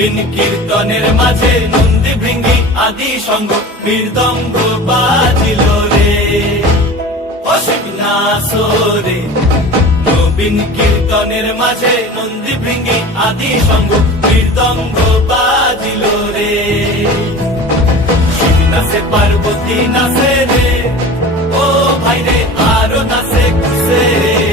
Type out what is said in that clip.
নবীন কীর্তনের মাঝে নন্দী ভৃঙ্গি আদি সঙ্গ মৃদঙ্গ বাজিল রে, অসীম নাসরে। নবীন কীর্তনের মাঝে নন্দী ভৃঙ্গি আদি সঙ্গ মৃদঙ্গ বাজিল রে। শিব নাচে পার্বতী নাচে রে, ও ভাই রে আরো নাচে খুশে রে।